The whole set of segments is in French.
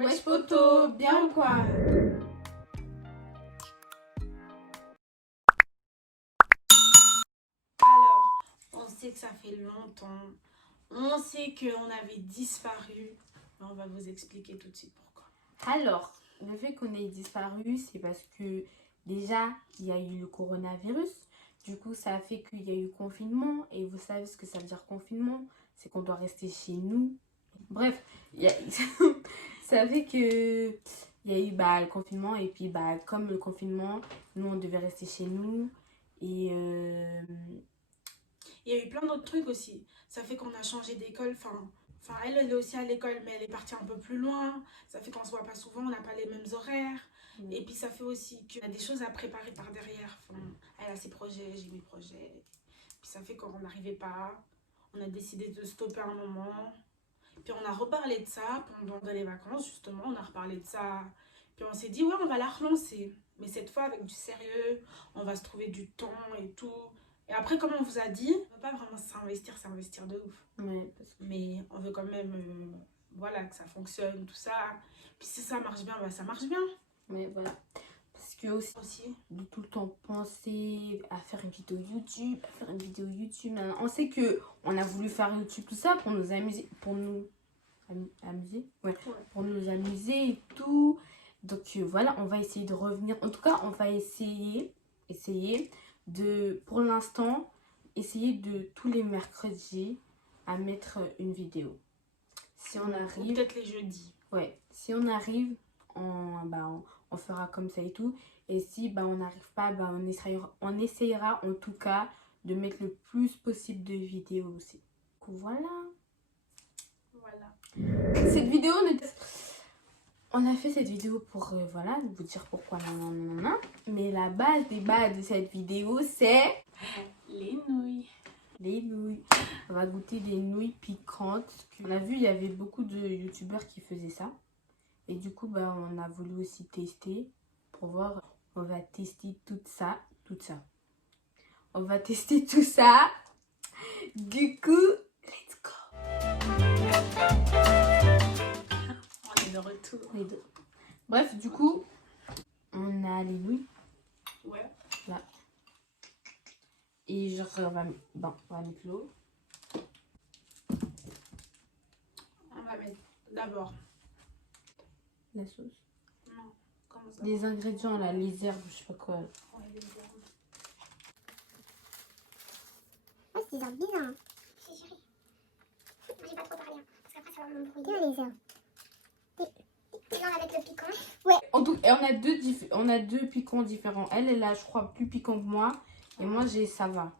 Wesh poto, bien ou quoi? Alors, on sait que ça fait longtemps. On sait qu'on avait disparu. Mais on va vous expliquer tout de suite pourquoi. Alors, le fait qu'on ait disparu, c'est parce que déjà, il y a eu le coronavirus. Du coup, ça a fait qu'il y a eu confinement. Et vous savez ce que ça veut dire confinement? C'est qu'on doit rester chez nous. Bref, ça fait que il y a eu le confinement. Et puis, comme le confinement, nous, on devait rester chez nous. Et Il y a eu plein d'autres trucs aussi. Ça fait qu'on a changé d'école. Enfin, elle est aussi à l'école, mais elle est partie un peu plus loin. Ça fait qu'on se voit pas souvent, on n'a pas les mêmes horaires. Et puis ça fait aussi qu'il y a des choses à préparer par derrière. Enfin, elle a ses projets, j'ai mes projets. Puis ça fait qu'on n'arrivait pas. On a décidé de stopper un moment. Puis on a reparlé de ça pendant les vacances, justement. On a reparlé de ça. Puis on s'est dit, ouais, on va la relancer. Mais cette fois avec du sérieux. On va se trouver du temps et tout. Et après, comme on vous a dit, on ne veut pas vraiment s'investir de ouf. ouais, Mais on veut quand même voilà, que ça fonctionne, tout ça. Puis si ça marche bien, ça marche bien. mais voilà. Parce que aussi, de tout le temps penser à faire une vidéo YouTube, On sait que on a voulu faire YouTube, tout ça, pour nous amuser, pour nous amuser et tout. Donc voilà, on va essayer de revenir. En tout cas, on va essayer de, pour l'instant, essayer de tous les mercredis à mettre une vidéo. Si on arrive... Ou peut-être les jeudis. Ouais, si on arrive, on fera comme ça et tout. Et si on n'arrive pas, on essayera en tout cas de mettre le plus possible de vidéos aussi. Donc, voilà. Cette vidéo, on a fait cette vidéo pour vous dire pourquoi. Mais la base des bases de cette vidéo, c'est les nouilles. Les nouilles. On va goûter des nouilles piquantes. On a vu, il y avait beaucoup de youtubeurs qui faisaient ça. Et du coup, on a voulu aussi tester pour voir. On va tester tout ça. On va tester tout ça. Du coup, let's go. On est de retour. Bref, du coup, on a les nouilles. Ouais. Là. Et genre, on va mettre l'eau. On va mettre d'abord La sauce. Non, comment ça? Les ingrédients, là, les herbes, je sais pas quoi. Ouais, les herbes. Ouais, c'est des herbes bizarres. Hein. J'ai juré. Moi, j'ai pas trop parlé, hein, parce qu'après, ça va m'embrouiller. Les herbes. Et là, on va mettre le piquant. Ouais. En tout, et on a deux piquants différents. Elle a, je crois, plus piquant que moi. Et moi, ça va.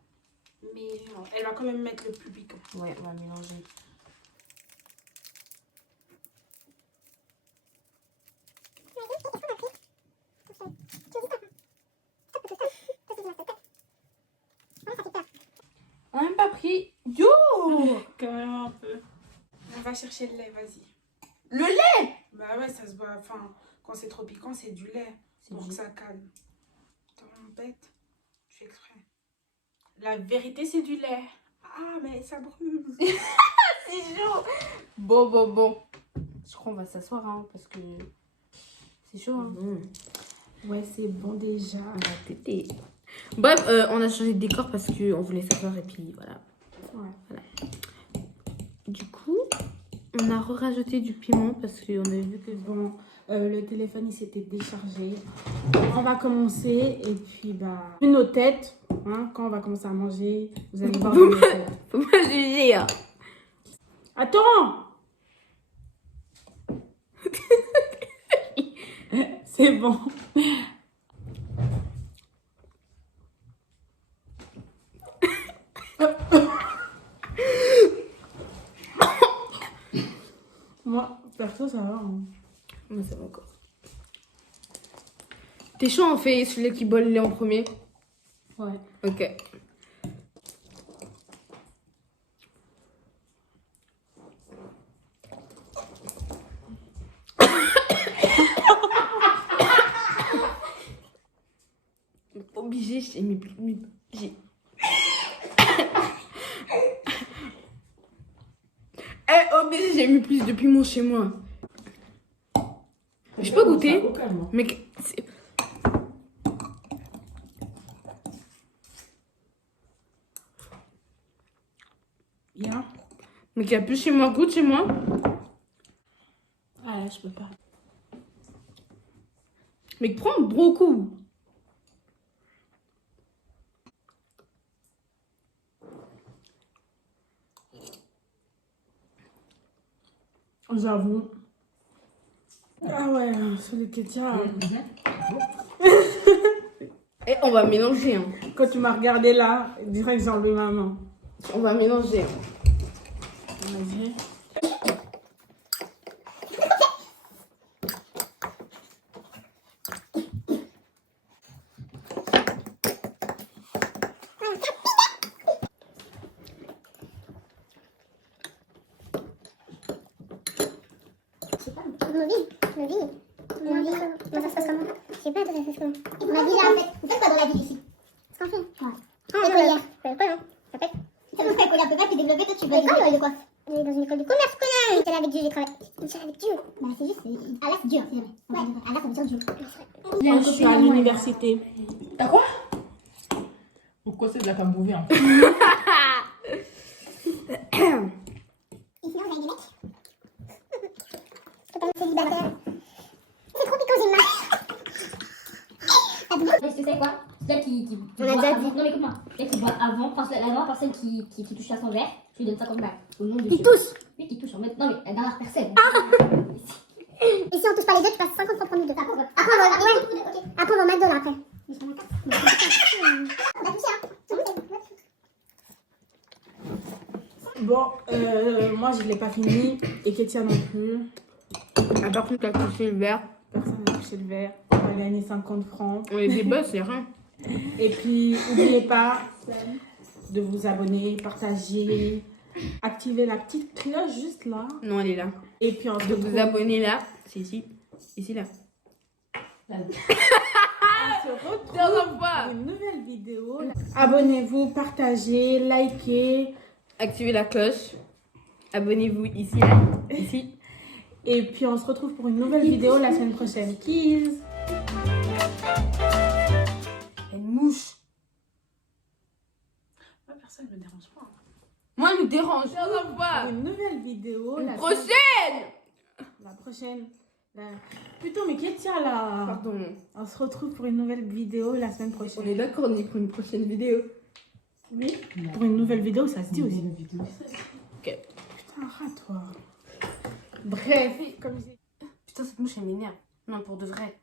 Mais non, elle va quand même mettre le plus piquant. Ouais, on va mélanger. On n'a même pas pris. Yo! Quand même un peu. On va chercher le lait, vas-y. Le lait! Bah ouais, ça se voit. Enfin, quand c'est trop piquant, c'est du lait. Pour que ça calme. T'es vraiment bête. Je fais exprès. La vérité, c'est du lait. Ah, mais ça brûle. C'est chaud! Bon. Je crois qu'on va s'asseoir, hein, parce que c'est chaud. Hein. Ouais, c'est bon déjà. On va péter. Bref, on a changé de décor parce qu'on voulait s'asseoir et puis voilà. Voilà. Du coup, on a rajouté du piment parce qu'on a vu que... Bon, le téléphone, il s'était déchargé. On va commencer et puis, nos têtes, hein, quand on va commencer à manger, vous allez voir nos têtes. Faut pas juger, hein. Attends! C'est bon. Moi, perso, ça va. Hein. Moi, ça va encore. T'es chaud, on fait celui qui boit le lait en premier? Ouais. Ok. Obligé, j'ai mis plus. Obligé, j'ai mis plus de piment chez moi. Je peux goûter, Au calme. mais Bien. mais qu'il y a plus chez moi, goûte chez moi. Ah là, je peux pas. Mais prends beaucoup. J'avoue. Ah ouais, celui qui tient. Et on va mélanger. Hein. Quand tu m'as regardé là, direct j'ai enlevé ma main. On va mélanger. Vas-y. Je sais pas, ma vie. Ça se passe comment? Je sais pas, toi, ça se passe comment? Ma vie là, en fait. Vous faites quoi dans la vie ici? Qu'est-ce qu'on fait? Ouais. Ah, l'écolière. L'école, hein? Ça fait. C'est bon, l'école un peu plus développée, toi, tu vas l'école de quoi? Dans une école de commerce, connard! J'étais là avec Dieu, j'ai travaillé. J'étais là avec Dieu. Bah, c'est juste. Allah, c'est Dieu, c'est jamais. Ouais, Allah, ça veut dire Dieu. Moi, je suis à l'université. T'as quoi? Pourquoi c'est de la cambouvée hein? Ici, on a des mecs. C'est pas un célibataire. C'est trop piquant, j'ai mal. Tu sais quoi? Celle qui On a déjà dit. Non mais écoute-moi. Celle qui boit avant, enfin la personne qui touche à son verre, je lui donne 50 balles. Au nom de Qui Dieu. touche. Oui, qui touche en mode. Non mais la dernière personne. Et si on touche pas les deux, tu passes 50 pour prendre les deux. Après, on va au McDo là, après. On a touché, hein. Bon, moi je l'ai pas fini et Kétia non plus. Ah, par contre, tu as touché le verre. Personne n'a touché le verre. On va gagner 50 francs. On est des boss, c'est rien. Et puis, n'oubliez pas de vous abonner, partager, activer la petite cloche juste là. Non, elle est là. Et puis, on se De retrouve, vous abonner là. C'est ici. Ici, là. on se retrouve pour une nouvelle vidéo. Abonnez-vous, partagez, likez. Activez la cloche. Abonnez-vous ici, là. Ici. Et puis, on se retrouve pour une nouvelle vidéo la semaine prochaine. Kiss! Elle mouche. Moi, personne ne me dérange pas. Moi, elle me dérange. Pour une nouvelle vidéo. La Prochaine. La prochaine. Putain, mais Kétia là. Pardon. On se retrouve pour une nouvelle vidéo la semaine On est prochaine. d'accord, on est pour une prochaine vidéo. Oui. Pour une nouvelle vidéo, ça se dit aussi. vidéo. Ok. Putain, rat toi. Bref, comme je dis. Putain, cette mouche, elle m'énerve. Non, pour de vrai.